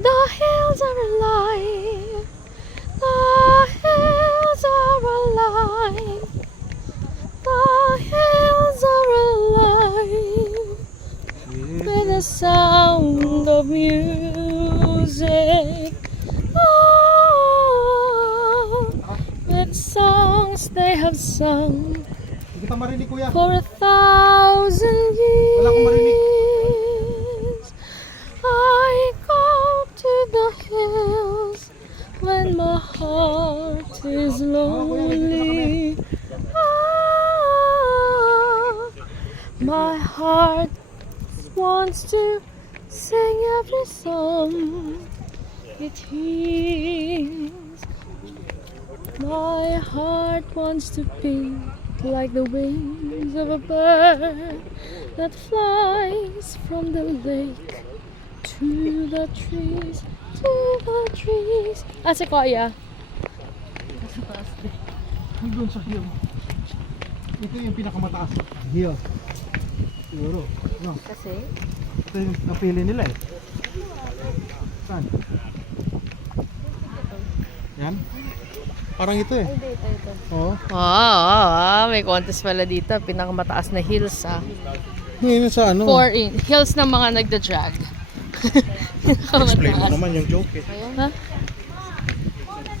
The hills are alive. The hills are alive. The hills are alive. With the sound of music. Oh, with songs they have sung Hindi kita marinig, kuya. for 1,000 Wala akong marinig. years. I go to the hills when my heart is lonely. Ah, my heart wants to sing every song it hears. My heart wants to be like the wings of a bird that flies from the lake to the trees, to the trees. Ah, si Kuya. Doon sa hill. Ito yung pinakamataas na hill. Siguro. No. Kasi? Ito yung napili nila eh. Saan? Yan? Parang ito eh. Ito. Oo. May contest pala dito. Pinakamataas na hills, ah. Ngayon sa ano? Hills ng mga nagda-drag. Explain mo naman yung joke eh. Ha?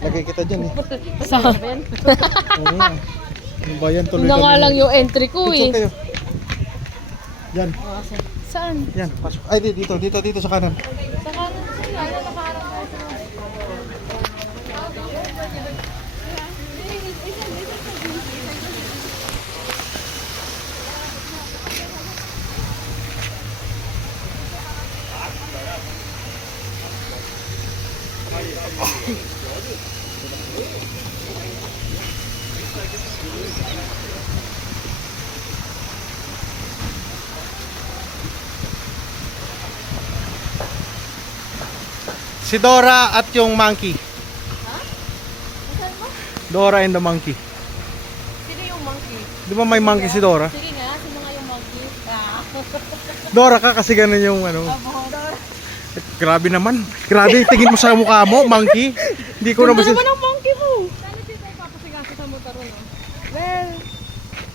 Lagay kita dyan eh. Sa Oo nga. Ano ba yan? Tuloy na nga kami. lang yung entry ko Picture eh. kayo. Yan. Saan? Yan. Pasok. Ay, dito sa kanan. Sa kanan sila. Nakaharap tayo sa Si Dora at yung monkey. Saan mo? Dora and the monkey. Sino yung monkey? Di ba may monkey si Dora? Sige nga, sino nga yung monkey? Dora ka kasi ganun yung ano. Grabe naman. Grabe, tingin mo sa mukha mo, monkey. Hindi ko Ganda naman naman ang monkey mo. Saan siya tayo papasigaso sa motor, no? Well,